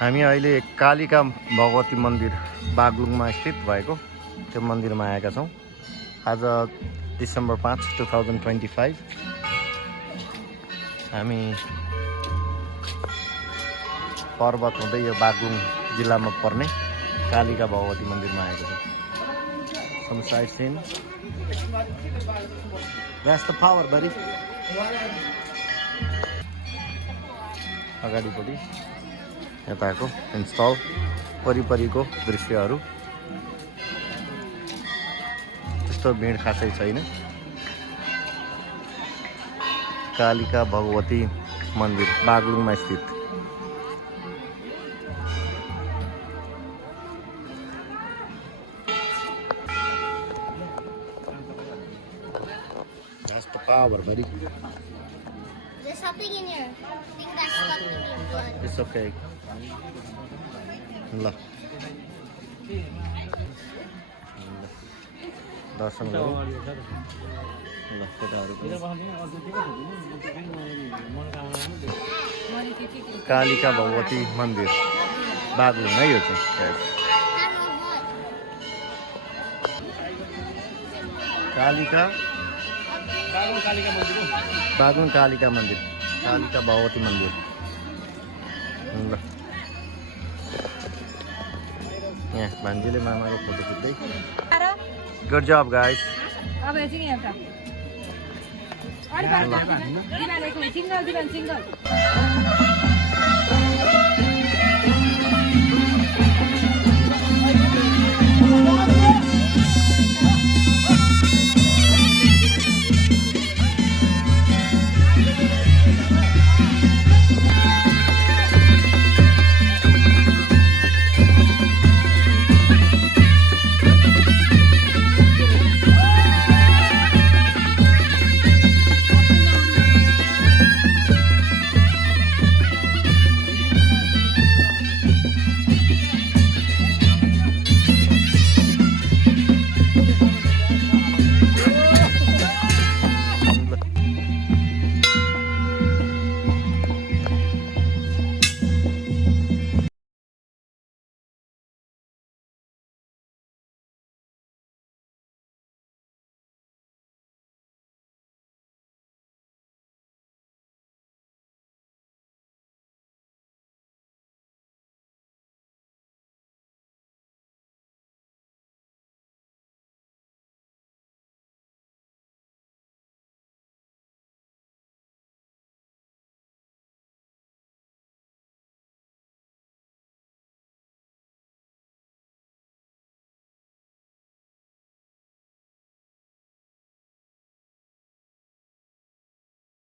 हामी अहिले कालिका भगवती मन्दिर बागलुङमा स्थित भएको त्यो मन्दिरमा आएका छौँ। आज डिसेम्बर 5, 2025 हामी पर्वत हुँदै यो बागलुङ जिल्लामा पर्ने कालिका भगवती मन्दिरमा आएका छौँ। Some sightseeing. That's the power, buddy. अगाडिपट्टि यताको इन्स्टल परिपरिको दृश्यहरू त्यस्तो भिड खासै छैन। कालिका भगवती मन्दिर बागलुङमा स्थित। That's the power, buddy. There's something in here. I think that's stuck in your blood. It's okay. ल दर्शन गरौँ। ल केटाहरू कालिका भगवती मन्दिर बागलुङ है यो चाहिँ। कालिका बागलुङ कालिका मन्दिर कालिका भगवती मन्दिर। ल यहाँ भान्जीले मामाको फोटो खिच्दै। गुड जब गाइस। अब एकछिन एउटा अरे बाबा दिवान सिंगल